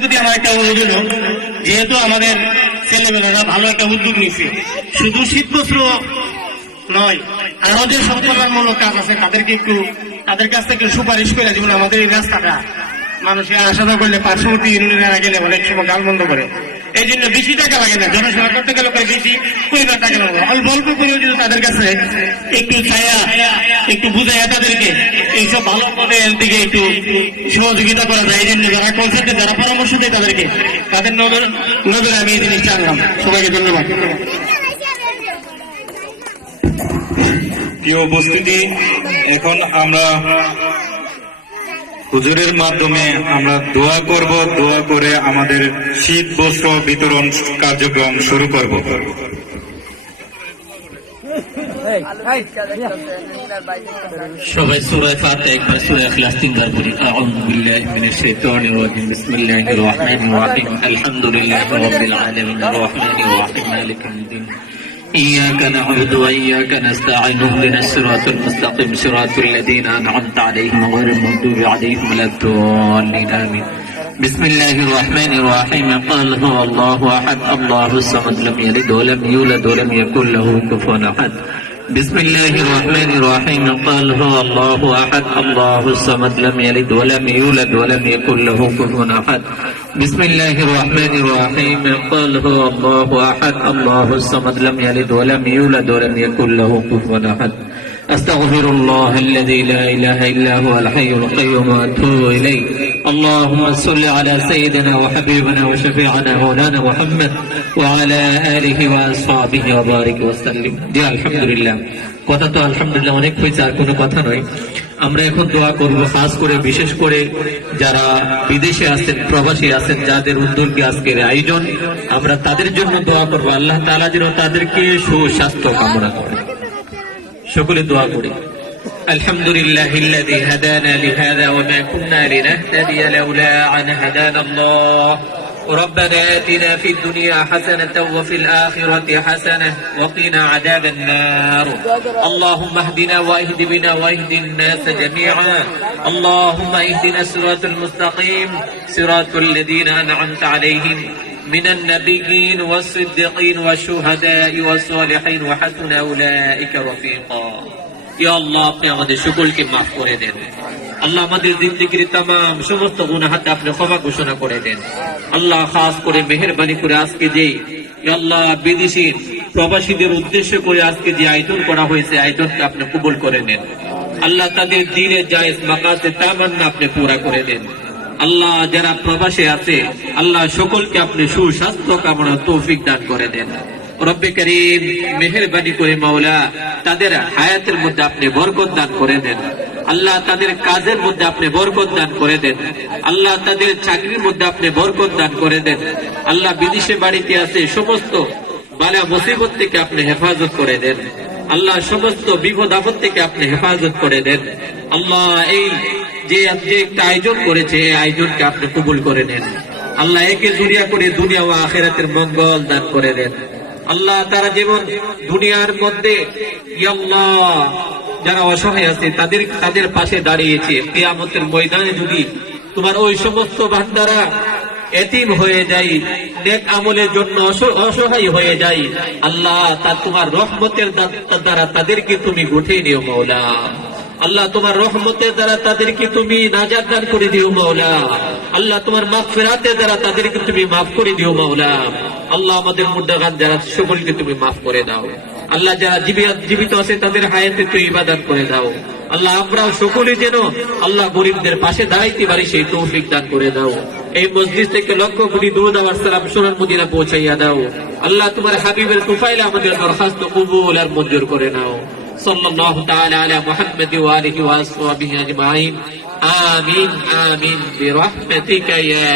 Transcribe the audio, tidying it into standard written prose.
প্রতি আমার একটা অনুরোধ, যেহেতু আমাদের ছেলেমেয়েরা ভালো একটা উদ্যোগ নিচ্ছে, শুধু শীতবস্ত্র নয়, আরো যে সচেতনমূলক কাজ আছে তাদের কাছ থেকে সুপারিশ করে, যেমন আমাদের এই রাস্তাটা মানুষকে আশা করলে পার্শ্ববর্তী ইউনিয়নে গেলে অনেক সময় গাল বন্ধ করে। এই জন্য বেশি টাকা লাগে না, জনসেবা করতে গেলে বেশি পরিবার টাকা লাগবে। অল্প অল্প করে যদি তাদের কাছে একটু ছায়া, একটু বুঝাইয়া তাদেরকে এইসব ভালো পদের দিকে একটু সহযোগিতা করা যায়। এই জন্য যারা কনসার্টে যারা পরামর্শ দেয় তাদের নজরে আমি এই জিনিসটা আনলাম। সবাইকে ধন্যবাদ। প্রিয় উপস্থিতি, এখন আমরা হুজুরের মাধ্যমে আমরা দোয়া করব। দোয়া করে আমাদের শীত বস্ত্র বিতরণ কার্যক্রম শুরু করব। সবাই সূরা ফাতিহা একবার, সূরা ইখলাস তিনবার পড়ি। আউযু বিল্লাহি মিনাশ শাইতানির রাজিম। বিসমিল্লাহির রহমানির রহিম। আলহামদুলিল্লাহি রাব্বিল আলামিন। আর রহমানির রহিম। মালিকিল ইয়াউমিদ্দিন। إياك نعبد وإياك نستعين. اهدنا الصراط المستقيم صراط الذين أنعمت عليهم غير المغضوب عليهم ولا الضالين آمين. بسم الله الرحمن الرحيم. قل هو الله أحد الله الصمد لم يلد ولم يولد ولم يكن له كفوا أحد. بسم الله الرحمن الرحيم. قل هو الله أحد الله الصمد لم يلد ولم يولد ولم يكن له كفوا أحد. بسم الله الرحمن الرحيم. قل هو الله أحد الله الصمد لم يلد ولم يولد ولم يكن له كفوا أحد. أستغفر الله الذي لا إله إلا هو الحي القيوم وأتوب إليه. اللهم صل على سيدنا وحبيبنا وشفيعنا مولانا محمد وعلى آله وأصحابه وبارك وسلم. জি আলহামদুলিল্লাহ, কথা তো আলহামদুলিল্লাহ অনেক হয়েছে, আর কোনো কথা নয়। আমরা এখন দোয়া করব, খাস করে বিশেষ করে যারা বিদেশে আছেন, প্রবাসী আছেন, যাদের উদ্যোগে আজকের আয়োজন, আমরা তাদের জন্য দোয়া করব। আল্লাহ তাআলা যেন তাদেরকে সুস্বাস্থ্য কামনা করেন। সকলে দোয়া করি। আলহামদুলিল্লাহিল্লাযী হাদানা লিহাযা ওয়া মা কুন্না লিনাহতাদিয়া লাউলা আন হাদানাল্লাহ। ربنا آتنا في الدنيا حسنة وفي الآخرة حسنة وقنا عذاب النار. اللهم اهدنا واهد بنا واهد الناس جميعا. اللهم اهدنا الصراط المستقيم صراط الذين أنعمت عليهم من النبيين والصديقين والشهداء والصالحين وحسن أولئك رفيقا. ইয়া আল্লাহ, আপনি আমাদের সকলকে মাফ করে দেন। আল্লাহ, আমাদের জিন্দেগির तमाम সমস্ত গুনাহকে আপনি ক্ষমা ঘোষণা করে দেন। আল্লাহ, খাস করে মেহেরবানি করে আজকে যে ইয়া আল্লাহ বিদেশি প্রবাসীদের উদ্দেশ্য করে আজকে যে আয়োজন করা হয়েছে, আয়োজনকে আপনি কবুল করে নেন। আল্লাহ, তাদের দিলে জায়েজ মাকাসিদ তামান্না আপনি পুরা করে দেন। আল্লাহ, যারা প্রবাসে আছে আল্লাহ সকলকে আপনি সুস্বাস্থ্য কামনা তৌফিক দান করে দেন। রব্বে করিম, মেহেরবানি করে মাওলা তাদের হায়াতের মধ্যে আপনি বরকত দান করে দেন। আল্লাহ, তাদের কাজের মধ্যে আপনি বরকত দান করে দেন। আল্লাহ, তাদের চাকরির মধ্যে আপনি বরকত দান করে দেন। আল্লাহ, বিদেশে বাড়িতে আছে সমস্ত বালা মুসিবত থেকে আপনি হেফাজত করে দেন। আল্লাহ, সমস্ত বিপদ আপদ থেকে আপনি হেফাজত করে দেন। আল্লাহ, এই যে একটা আয়োজন করেছে, এই আয়োজনকে আপনি কবুল করে নেন। আল্লাহ, একে জুড়িয়া করে দুনিয়া ও আখিরাতের মঙ্গল দান করে দেন। আল্লাহ, তারা যেমন দুনিয়ার মধ্যে ইয়া আল্লাহ যারা অসহায় আছে তাদের পাশে দাঁড়িয়েছে, কিয়ামতের ময়দানে যদি তোমার ওই সমস্ত বান্দারা এতিম হয়ে যায়, নেক আমলের জন্য অসহায় হয়ে যায়, আল্লাহ তোমার রহমতের দ্বারা তাদেরকে তুমি উঠিয়ে নিও মাওলা। আল্লাহ, তোমার রহমতের দ্বারা তাদেরকে তুমি নাজাত দান করে দিও মাওলা। আল্লাহ, তোমার মাগফিরাতের দ্বারা তাদেরকে তুমি মাফ করে দিও মাওলা। আল্লাহ, আমাদের মুর্দাগান যারা সকলকে তুমি মাফ করে দাও। আল্লাহ, যারা জীবিত আছে তাদের হায়াতে তুমি ইবাদত করে দাও। আল্লাহ, আমরা সকলে যেন আল্লাহ গরিবদের পাশে দাঁড়াইতে পারি সেই তৌফিক দান করে দাও। এই মজলিস থেকে লক্ষ কোটি দুরূদ আর সালাম সোনার মদিনা পৌঁছাইয়া দাও। আল্লাহ, তোমার হাবিবের তুফাইলে আমাদের দরখাস্ত কবুল আর মঞ্জুর করে নাও। সাল্লাল্লাহু তাআলা আলা মুহাম্মাদ ওয়া আলিহি ওয়া আসহাবিহি আজমাইন। আমিন আমিন বিরহমাতিকা ইয়া